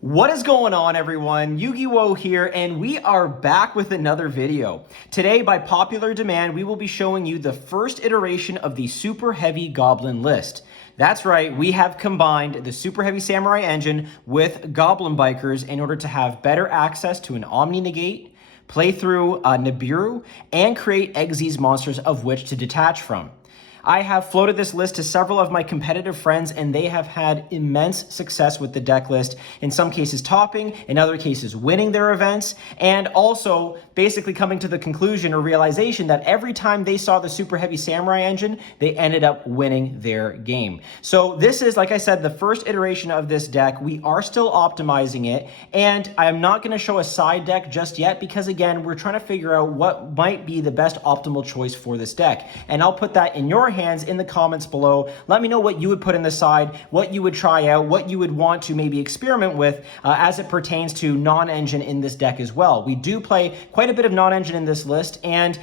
What is going on, everyone? Yu-Gi-Oh here, and we are back with another video. Today, by popular demand, we will be showing you the first iteration of the Super Heavy Goblin list. That's right, we have combined the Super Heavy Samurai engine with Goblin Bikers in order to have better access to an Omni Negate, play through Nibiru, and create Xyz monsters of which to detach from. I have floated this list to several of my competitive friends, and they have had immense success with the deck list, in some cases topping, in other cases winning their events, and also basically coming to the conclusion or realization that every time they saw the Super Heavy Samurai engine, they ended up winning their game. So this is, like I said, the first iteration of this deck. We are still optimizing it, and I am not going to show a side deck just yet because, again, we're trying to figure out what might be the best optimal choice for this deck, and I'll put that in your hands in the comments below. Let me know what you would put in the side, what you would try out, what you would want to maybe experiment with as it pertains to non-engine in this deck as well. We do play quite a bit of non-engine in this list, and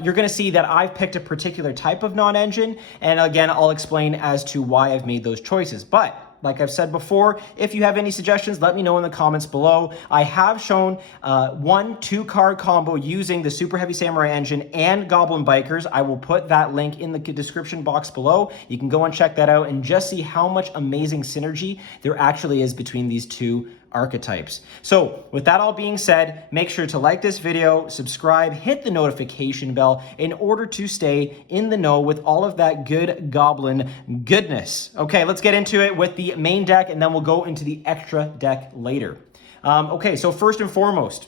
you're going to see that I've picked a particular type of non-engine, and again, I'll explain as to why I've made those choices. But like I've said before, if you have any suggestions, let me know in the comments below. I have shown 1-2 card combo using the Super Heavy Samurai engine and Goblin Bikers. I will put that link in the description box below. You can go and check that out and just see how much amazing synergy there actually is between these two archetypes. So with that all being said, make sure to like this video, subscribe, hit the notification bell in order to stay in the know with all of that good Goblin goodness. Okay, let's get into it with the main deck, and then we'll go into the extra deck later. Okay, so first and foremost,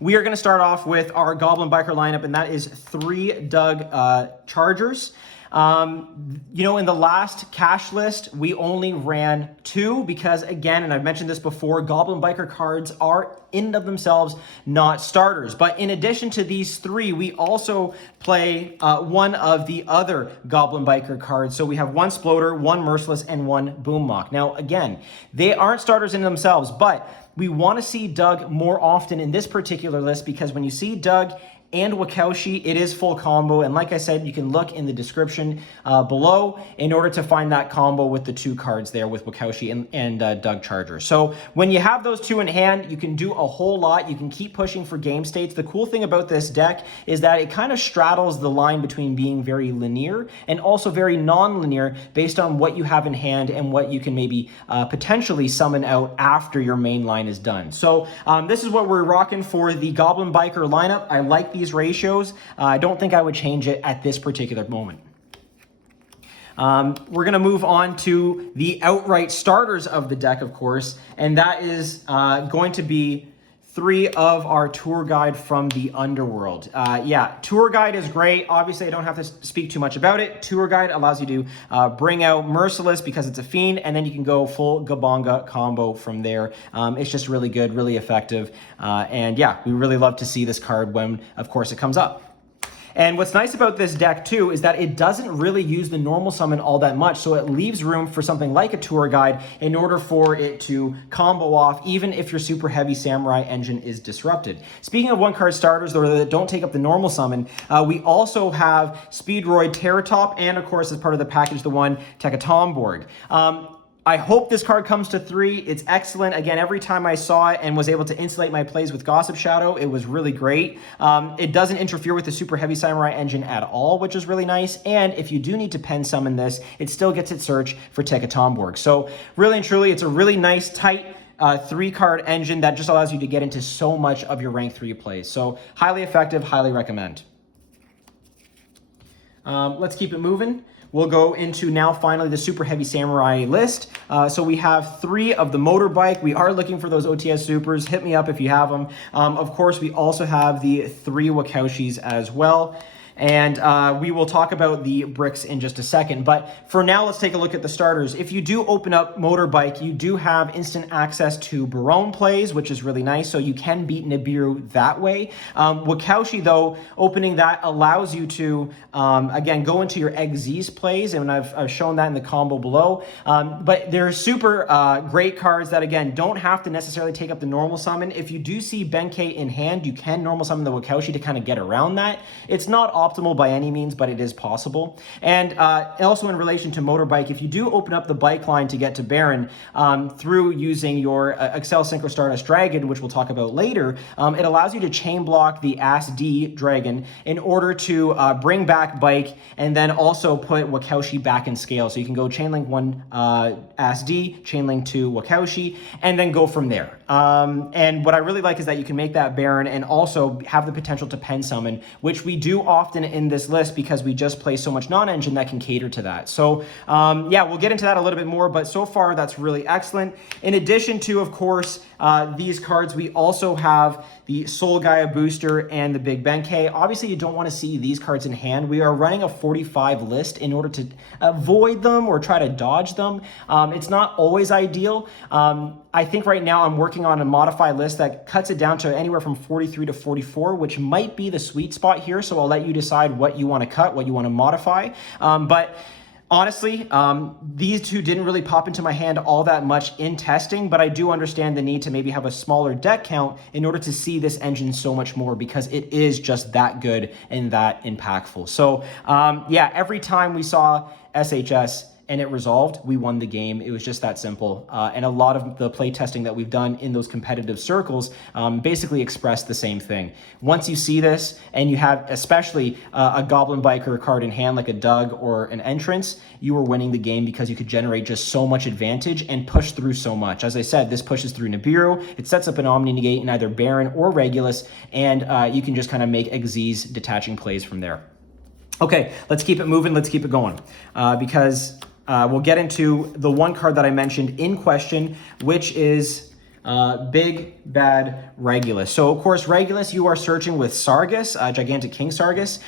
we are going to start off with our Goblin Biker lineup, and that is 3 Doug Chargers. You know, in the last cash list, we only ran 2 because, again, and I've mentioned this before, Goblin Biker cards are in and of themselves not starters. But in addition to these 3, we also play one of the other Goblin Biker cards. So we have 1 Sploder, 1 Merciless, and 1 Boommock. Now, again, they aren't starters in themselves, but we want to see Doug more often in this particular list because when you see Doug and Wakaushi, it is full combo, and like I said, you can look in the description below in order to find that combo with the 2 cards there with Wakaushi and Doug Charger. So when you have those 2 in hand, you can do a whole lot. You can keep pushing for game states. The cool thing about this deck is that it kind of straddles the line between being very linear and also very non-linear based on what you have in hand and what you can maybe potentially summon out after your main line is done. So this is what we're rocking for the Goblin Biker lineup. I like these ratios. I don't think I would change it at this particular moment. We're going to move on to the outright starters of the deck, of course, and that is going to be 3 of our tour guide from the underworld. Yeah, tour guide is great. Obviously, I don't have to speak too much about it. Tour guide allows you to bring out Merciless because it's a fiend, and then you can go full Gabanga combo from there. It's just really good, really effective. And yeah, we really love to see this card when, of course, it comes up. And what's nice about this deck, too, is that it doesn't really use the normal summon all that much, so it leaves room for something like a tour guide in order for it to combo off, even if your Super Heavy Samurai engine is disrupted. Speaking of 1-card starters, though, that don't take up the normal summon, we also have Speedroid Terratop, and, of course, as part of the package, the 1 Tekatomborg. I hope this card comes to 3. It's excellent. Again, every time I saw it and was able to insulate my plays with Gossip Shadow, it was really great. It doesn't interfere with the Super Heavy Samurai engine at all, which is really nice. And if you do need to pen summon this, it still gets its search for Tekatomborg. So really and truly, it's a really nice, tight 3-card engine that just allows you to get into so much of your rank 3 plays. So highly effective, highly recommend. Let's keep it moving. We'll go into now finally the Super Heavy Samurai list. So we have 3 of the motorbike. We are looking for those OTS Supers. Hit me up if you have them. Of course, we also have the 3 Wakaushis as well. And we will talk about the bricks in just a second. But for now, let's take a look at the starters. If you do open up Motorbike, you do have instant access to Barone plays, which is really nice, so you can beat Nibiru that way. Wakaushi, though, opening that allows you to, again, go into your Xyz plays, and I've shown that in the combo below. But they're super great cards that, again, don't have to necessarily take up the normal summon. If you do see Benkei in hand, you can normal summon the Wakaushi to kind of get around that. It's not optimal by any means, but it is possible. And also in relation to motorbike, if you do open up the bike line to get to Baron through using your Excel Synchro Stardust Dragon, which we'll talk about later, it allows you to chain block the Ass-D Dragon in order to bring back bike and then also put Wakaushi back in scale. So you can go chainlink 1 Ass-D, chainlink 2 Wakaushi, and then go from there. And what I really like is that you can make that Baron and also have the potential to pen summon, which we do often in this list because we just play so much non-engine that can cater to that. So yeah, we'll get into that a little bit more, but so far that's really excellent. In addition to, of course, these cards, we also have the Soul Gaia Booster and the Big Benkei. Obviously, you don't want to see these cards in hand. We are running a 45 list in order to avoid them or try to dodge them. It's not always ideal. I think right now I'm working on a modified list that cuts it down to anywhere from 43 to 44, which might be the sweet spot here. So I'll let you decide what you want to cut, what you want to modify. But honestly, these two didn't really pop into my hand all that much in testing, but I do understand the need to maybe have a smaller deck count in order to see this engine so much more because it is just that good and that impactful. So yeah, every time we saw SHS and it resolved, we won the game. It was just that simple. And a lot of the play testing that we've done in those competitive circles basically express the same thing. Once you see this and you have especially a Goblin Biker card in hand like a Doug or an Entrance, you are winning the game because you could generate just so much advantage and push through so much. As I said, this pushes through Nibiru. It sets up an Omni Negate in either Baron or Regulus, and you can just kind of make Xyz detaching plays from there. Okay, let's keep it moving. Let's keep it going because we'll get into the one card that I mentioned in question, which is Big Bad Regulus. So of course, Regulus, you are searching with Sargus, Gigantic King Sargus.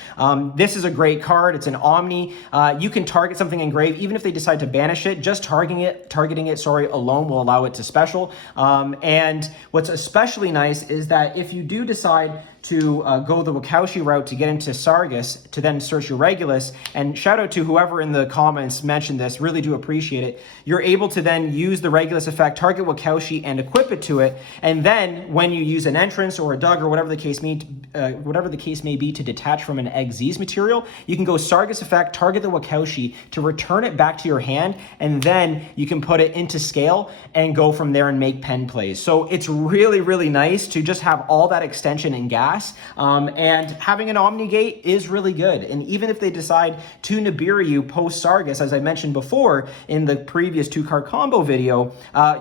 This is a great card. It's an Omni. You can target something in grave, even if they decide to banish it. Just targeting it, alone will allow it to special. And what's especially nice is that if you do decide to go the Wakaushi route to get into Sargus to then search your Regulus, and shout out to whoever in the comments mentioned this, really do appreciate it. You're able to then use the Regulus effect, target Wakaushi, and equip it to it, and then when you use an Entrance or a Doug or whatever the case may be to detach from an Xyz material, you can go Sargus effect, target the Wakaushi to return it back to your hand, and then you can put it into scale and go from there and make pen plays. So it's really, really nice to just have all that extension and gas. And having an Omni Gate is really good. And even if they decide to Nibiru you post Sargus, as I mentioned before in the previous 2-card combo video,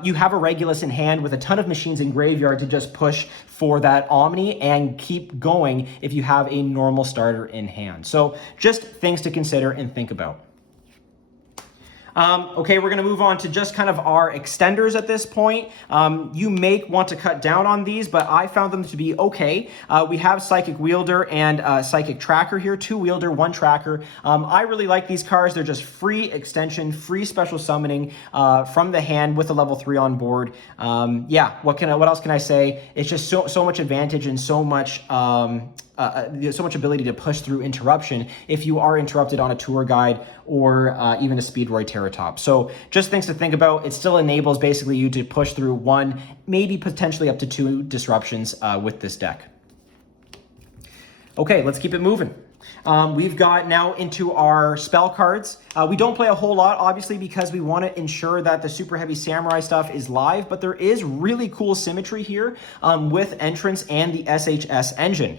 you have a Regulus in hand with a ton of machines in graveyard to just push for that Omni and keep going if you have a normal starter in hand. So just things to consider and think about. Okay, we're going to move on to just kind of our extenders at this point. You may want to cut down on these, but I found them to be okay. We have Psychic Wielder and Psychic Tracker here, 2 Wielder, 1 Tracker. I really like these cards. They're just free extension, free special summoning from the hand with a level 3 on board. Yeah, what else can I say? It's just so much advantage and so much ability to push through interruption if you are interrupted on a tour guide or even a Speedroid Terratop. So just things to think about. It still enables basically you to push through 1, maybe potentially up to 2 disruptions with this deck. Okay, let's keep it moving. We've got now into our spell cards. We don't play a whole lot, obviously, because we want to ensure that the Super Heavy Samurai stuff is live, but there is really cool symmetry here with Entrance and the SHS engine.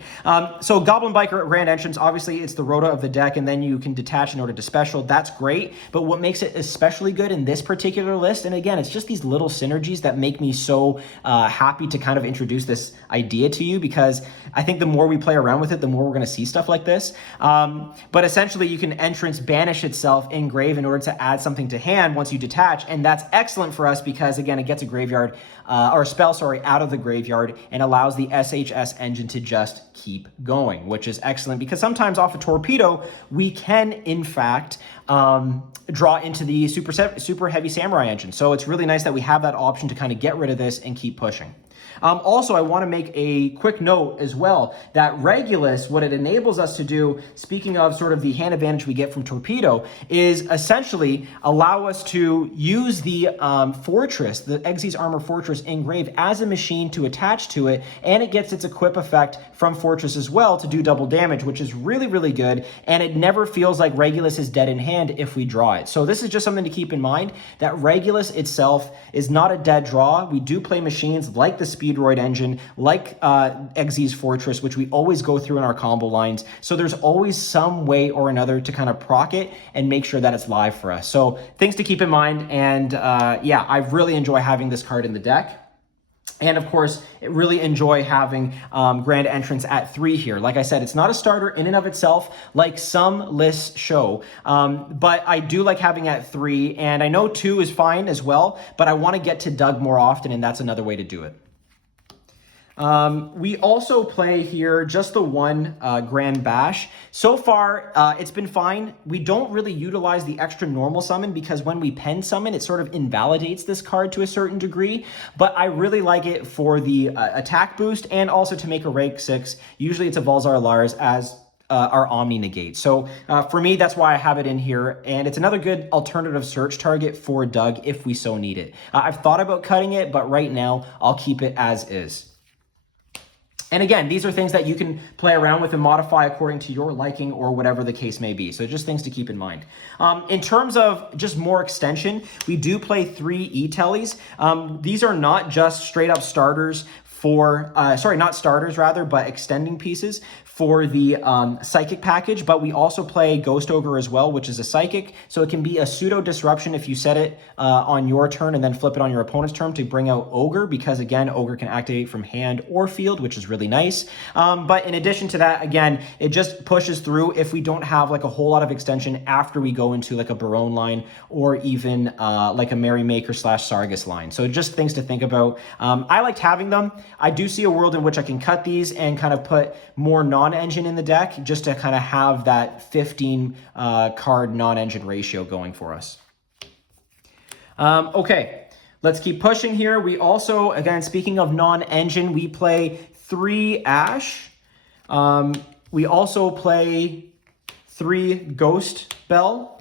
So Goblin Biker Grand Entrance, obviously, it's the Rota of the deck, and then you can detach in order to special. That's great, but what makes it especially good in this particular list, and again, it's just these little synergies that make me so happy to kind of introduce this idea to you, because I think the more we play around with it, the more we're going to see stuff like this. But essentially, you can Entrance banish itself in grave in order to add something to hand once you detach, and that's excellent for us because, again, it gets a graveyard, or a spell, sorry, out of the graveyard and allows the SHS engine to just keep going, which is excellent because sometimes off a Torpedo, we can, in fact, draw into the Super Heavy Samurai engine. So it's really nice that we have that option to kind of get rid of this and keep pushing. Also, I want to make a quick note as well that Regulus, what it enables us to do, speaking of sort of the hand advantage we get from Torpedo, is essentially allow us to use the Fortress, the Xyz Armor Fortress Engrave, as a machine to attach to it, and it gets its equip effect from Fortress as well to do double damage, which is really, really good, and it never feels like Regulus is dead in hand if we draw it. So this is just something to keep in mind, that Regulus itself is not a dead draw. We do play machines like the Speedroid engine, like Xyz Fortress, which we always go through in our combo lines. So there's always some way or another to kind of proc it and make sure that it's live for us. So things to keep in mind. And yeah, I really enjoy having this card in the deck. And of course, really enjoy having Grand Entrance at 3 here. Like I said, it's not a starter in and of itself, like some lists show. But I do like having at 3, and I know 2 is fine as well, but I want to get to Doug more often, and that's another way to do it. We also play here just the one Grand Bash. So far, it's been fine. We don't really utilize the extra normal summon because when we pen summon, it sort of invalidates this card to a certain degree. But I really like it for the attack boost and also to make a rank 6. Usually it's a Valzar Lars as our Omni negate. So for me, that's why I have it in here. And it's another good alternative search target for Doug if we so need it. I've thought about cutting it, but right now I'll keep it as is. And again, these are things that you can play around with and modify according to your liking or whatever the case may be. So just things to keep in mind. In terms of just more extension, we do play 3 E-Tellies. These are not just straight up starters for, not starters rather, but extending pieces for the Psychic package, but we also play Ghost Ogre as well, which is a Psychic. So it can be a pseudo disruption if you set it on your turn and then flip it on your opponent's turn to bring out Ogre, because again, Ogre can activate from hand or field, which is really nice. But in addition to that, again, it just pushes through if we don't have like a whole lot of extension after we go into like a Barone line or even like a Merrymaker / Sargus line. So just things to think about. I liked having them. I do see a world in which I can cut these and kind of put more non-engine in the deck just to kind of have that 15 card non-engine ratio going for us. Okay, let's keep pushing here. We also, again, speaking of non-engine, we play 3 Ash. We also play 3 Ghost Bell.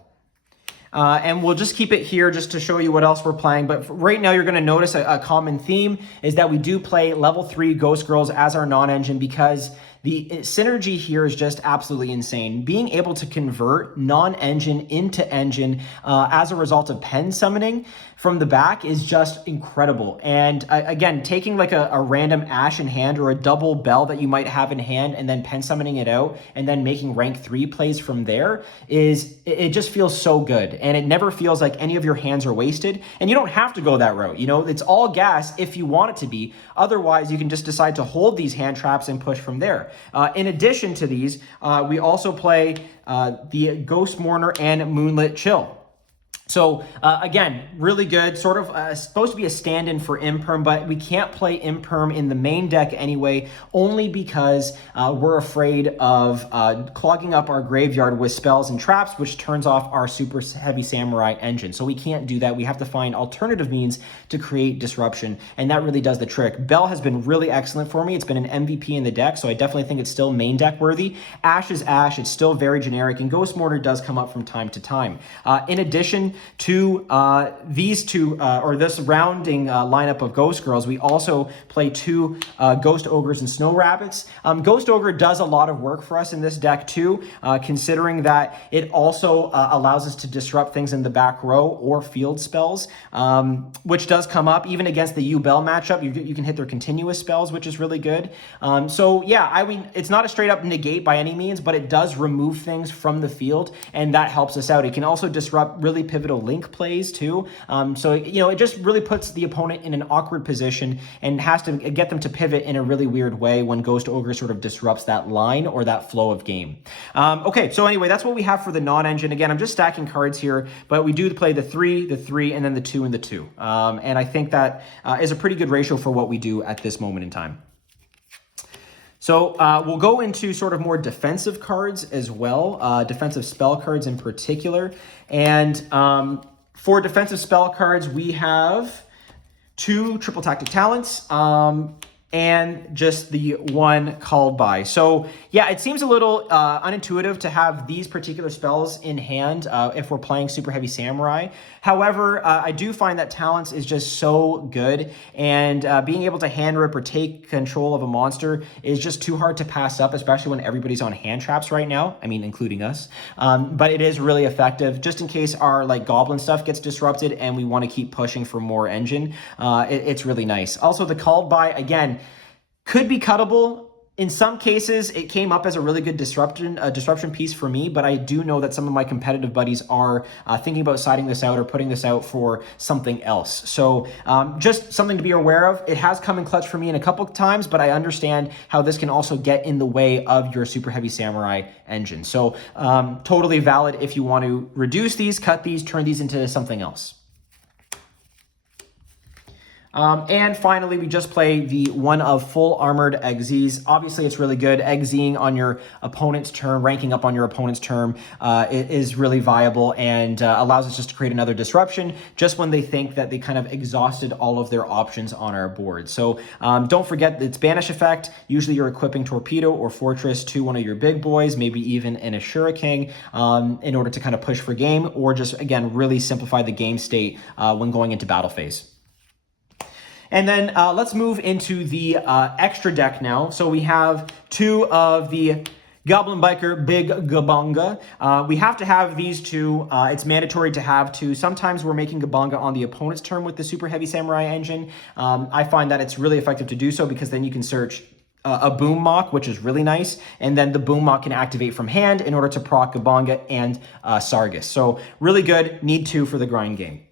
And we'll just keep it here just to show you what else we're playing. But right now, you're going to notice a common theme is that we do play level 3 Ghost Girls as our non-engine because the synergy here is just absolutely insane. Being able to convert non-engine into engine as a result of pen summoning from the back is just incredible. And again, taking like a random Ash in hand or a double Bell that you might have in hand and then pen summoning it out and then making rank 3 plays from there it just feels so good. And it never feels like any of your hands are wasted. And you don't have to go that route. You know, it's all gas if you want it to be. Otherwise, you can just decide to hold these hand traps and push from there. In addition to these, we also play the Ghost Mourner and Moonlit Chill. So again, really good, sort of supposed to be a stand-in for Imperm, but we can't play Imperm in the main deck anyway, only because we're afraid of clogging up our graveyard with spells and traps, which turns off our super heavy samurai engine. So we can't do that. We have to find alternative means to create disruption, and that really does the trick. Bell has been really excellent for me. It's been an MVP in the deck, so I definitely think it's still main deck worthy. Ash is Ash. It's still very generic, and Ghost Mortar does come up from time to time. In addition to these two, or this rounding lineup of Ghost Girls, we also play 2 Ghost Ogres and Snow Rabbits. Ghost Ogre does a lot of work for us in this deck too, considering that it also allows us to disrupt things in the back row or field spells, which does come up even against the U-Bell matchup. You can hit their continuous spells, which is really good. So yeah, I mean, it's not a straight up negate by any means, but it does remove things from the field, and that helps us out. It can also disrupt really pivotal link plays too. So, you know, it just really puts the opponent in an awkward position and has to get them to pivot in a really weird way when Ghost Ogre sort of disrupts that line or that flow of game. Okay, so anyway, that's what we have for the non-engine. Again, I'm just stacking cards here, but we do play the 3, and then the 2 and the 2. And I think that is a pretty good ratio for what we do at this moment in time. So we'll go into sort of more defensive cards as well, defensive spell cards in particular. And for defensive spell cards, we have 2 triple tactic talents, and just the 1 called by. So yeah, it seems a little unintuitive to have these particular spells in hand if we're playing Super Heavy Samurai. However, I do find that talents is just so good, and being able to hand rip or take control of a monster is just too hard to pass up, especially when everybody's on hand traps right now. I mean, including us. But it is really effective just in case our like goblin stuff gets disrupted and we want to keep pushing for more engine. It's really nice. Also, the called by, again, could be cuttable. In some cases, it came up as a really good disruption piece for me, but I do know that some of my competitive buddies are thinking about siding this out or putting this out for something else. So just something to be aware of. It has come in clutch for me in a couple of times, but I understand how this can also get in the way of your Super Heavy Samurai engine. So totally valid if you want to reduce these, cut these, turn these into something else. And finally, we just play the 1 of full armored Xyz. Obviously, it's really good. Xyzing on your opponent's turn, ranking up on your opponent's turn, it is really viable and allows us just to create another disruption just when they think that they kind of exhausted all of their options on our board. So don't forget its banish effect. Usually you're equipping Torpedo or Fortress to one of your big boys, maybe even an Ashura King in order to kind of push for game, or just, again, really simplify the game state when going into battle phase. And then let's move into the extra deck now. So we have 2 of the Goblin Biker Big Gabanga. We have to have these 2. It's mandatory to have 2. Sometimes we're making Gabanga on the opponent's turn with the Super Heavy Samurai engine. I find that it's really effective to do so because then you can search a Boom Mock, which is really nice, and then the Boom Mock can activate from hand in order to proc Gabanga and Sargus. So really good, need 2 for the grind game.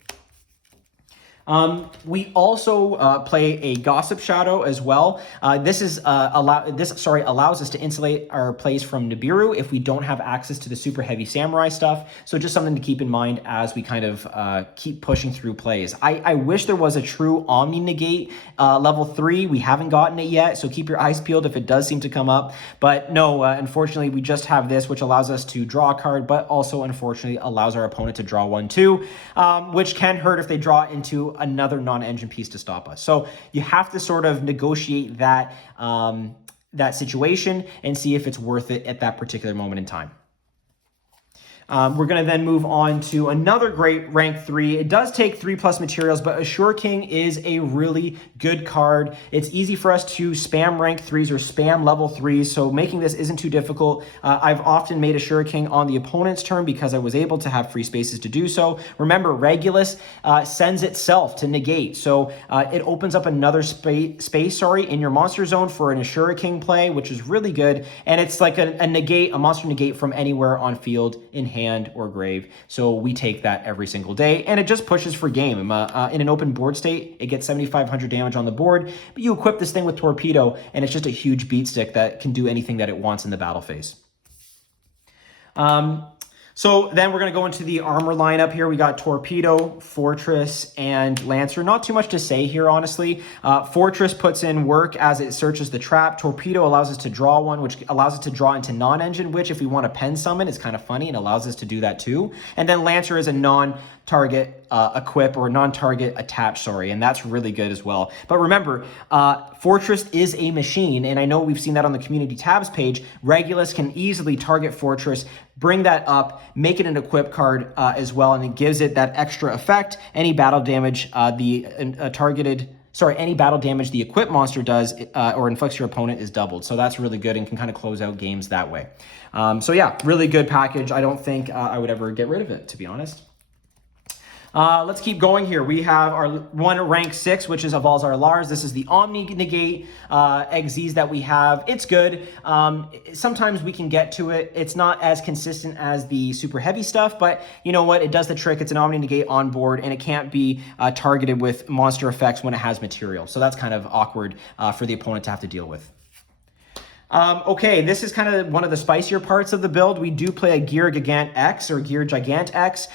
We also play a Gossip Shadow as well. This allows us to insulate our plays from Nibiru if we don't have access to the Super Heavy Samurai stuff. So just something to keep in mind as we kind of keep pushing through plays. I wish there was a true Omni Negate level 3. We haven't gotten it yet, so keep your eyes peeled if it does seem to come up. But no, unfortunately, we just have this, which allows us to draw a card, but also unfortunately allows our opponent to draw 1 too, which can hurt if they draw into another non-engine piece to stop us. So you have to sort of negotiate that that situation and see if it's worth it at that particular moment in time. We're going to then move on to another great rank 3. It does take 3+ materials, but Ashura King is a really good card. It's easy for us to spam rank 3s or spam level 3s, so making this isn't too difficult. I've often made Ashura King on the opponent's turn because I was able to have free spaces to do so. Remember, Regulus sends itself to negate, so it opens up another space in your monster zone for an Ashura King play, which is really good, and it's like a monster negate from anywhere on field in hand or grave. So we take that every single day, and it just pushes for game. In an open board state, it gets 7,500 damage on the board, but you equip this thing with Torpedo, and it's just a huge beat stick that can do anything that it wants in the battle phase. So then we're going to go into the armor lineup here. We got Torpedo, Fortress, and Lancer. Not too much to say here, honestly. Fortress puts in work as it searches the trap. Torpedo allows us to draw 1, which allows us to draw into non-engine, which if we want to pen summon, is kind of funny and allows us to do that too. And then Lancer is a non-target equip or non-target attach, and that's really good as well. But remember, Fortress is a machine, and I know we've seen that on the community tabs page. Regulus can easily target Fortress, bring that up, make it an equip card as well, and it gives it that extra effect. Any battle damage any battle damage the equip monster does or inflicts your opponent is doubled. So that's really good and can kind of close out games that way. So yeah, really good package. I don't think I would ever get rid of it, to be honest. Let's keep going here. We have our 1 rank 6, which is Avalzar Lars. This is the Omni Negate Xyz that we have. It's good. Sometimes we can get to it. It's not as consistent as the super heavy stuff, but you know what? It does the trick. It's an Omni Negate on board, and it can't be targeted with monster effects when it has material. So that's kind of awkward for the opponent to have to deal with. Okay, this is kind of one of the spicier parts of the build. We do play a Gear Gigant X or Gear Gigant X.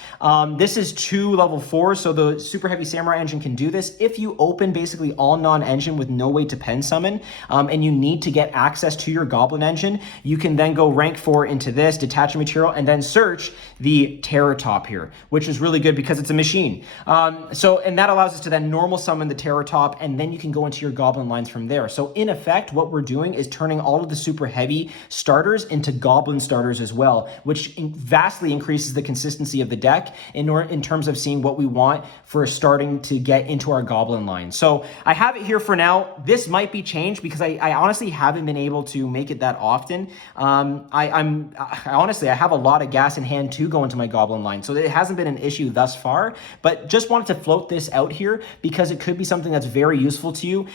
This is 2 level 4, so the Super Heavy Samurai engine can do this. If you open basically all non-engine with no way to pen summon, and you need to get access to your Goblin engine, you can then go rank 4 into this, detach a material, and then search the Terror Top here, which is really good because it's a machine. And that allows us to then normal summon the Terror Top, and then you can go into your Goblin lines from there. So in effect, what we're doing is turning all of the Super Heavy starters into Goblin starters as well, which vastly increases the consistency of the deck in terms of seeing what we want for starting to get into our Goblin line. So I have it here for now. This might be changed because I honestly haven't been able to make it that often. Honestly, I have a lot of gas in hand to go into my Goblin line, so it hasn't been an issue thus far, but just wanted to float this out here because it could be something that's very useful to you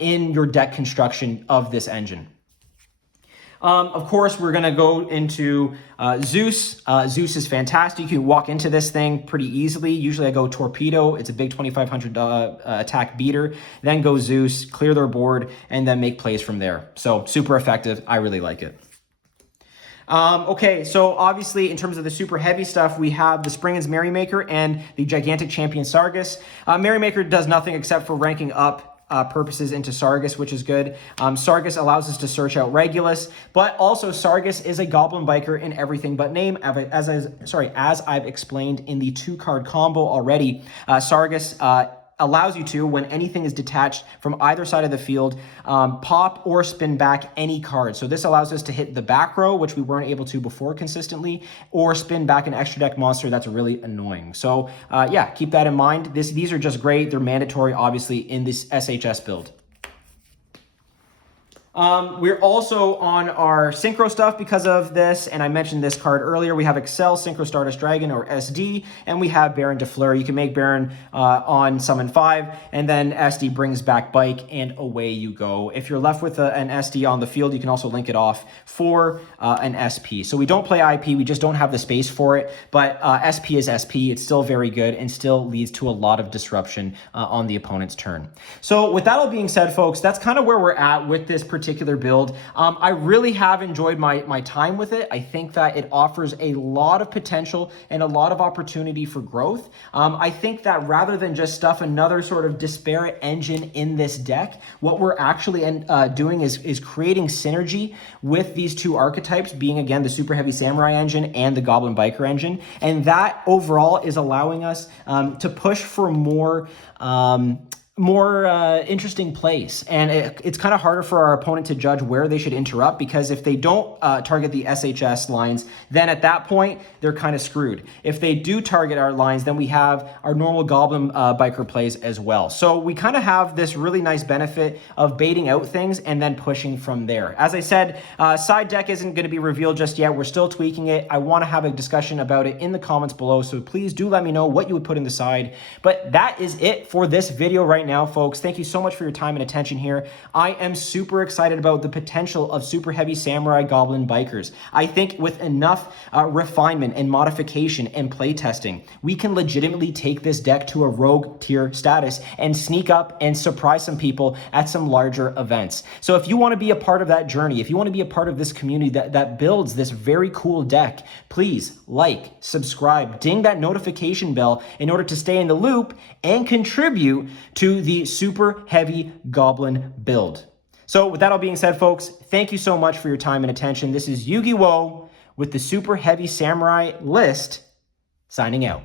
in your deck construction of this engine. Of course, we're going to go into Zeus. Zeus is fantastic. You can walk into this thing pretty easily. Usually I go Torpedo. It's a big 2,500 attack beater. Then go Zeus, clear their board, and then make plays from there. So super effective. I really like it. Okay, so obviously in terms of the super heavy stuff, we have the Springen's Merrymaker and the Gigantic Champion Sargus. Merrymaker does nothing except for ranking up purposes into Sargus, which is good. Sargus allows us to search out Regulus, but also Sargus is a Goblin biker in everything but name, as I've explained in the 2-card combo already. Sargus allows you to, when anything is detached from either side of the field, pop or spin back any card. So this allows us to hit the back row, which we weren't able to before consistently, or spin back an extra deck monster that's really annoying. So yeah, keep that in mind. These are just great. They're mandatory, obviously, in this SHS build. We're also on our Synchro stuff because of this, and I mentioned this card earlier. We have Excel, Synchro Stardust Dragon, or SD, and we have Baron de Fleur. You can make Baron on Summon 5, and then SD brings back Bike, and away you go. If you're left with an SD on the field, you can also link it off for an SP. So we don't play IP, we just don't have the space for it, but SP is SP. It's still very good and still leads to a lot of disruption on the opponent's turn. So with that all being said, folks, that's kind of where we're at with this particular build. I really have enjoyed my time with it. I think that it offers a lot of potential and a lot of opportunity for growth. I think that rather than just stuff another sort of disparate engine in this deck, what we're actually doing is creating synergy with these 2 archetypes, being again the Super Heavy Samurai engine and the Goblin Biker engine, and that overall is allowing us to push for more interesting plays, and it's kind of harder for our opponent to judge where they should interrupt, because if they don't target the SHS lines, then at that point they're kind of screwed. If they do target our lines, then we have our normal Goblin biker plays as well. So we kind of have this really nice benefit of baiting out things and then pushing from there. As I said, side deck isn't going to be revealed just yet. We're still tweaking it. I want to have a discussion about it in the comments below, so please do let me know what you would put in the side. But that is it for this video right now, folks. Thank you so much for your time and attention here. I am super excited about the potential of Super Heavy Samurai Goblin Bikers. I think with enough refinement and modification and play testing, we can legitimately take this deck to a rogue tier status and sneak up and surprise some people at some larger events. So if you want to be a part of that journey, if you want to be a part of this community that builds this very cool deck, please like, subscribe, ding that notification bell in order to stay in the loop and contribute to the Super Heavy Goblin build. So with that all being said, folks, thank you so much for your time and attention. This is Yu-Gi-Oh! With the Super Heavy Samurai list, signing out.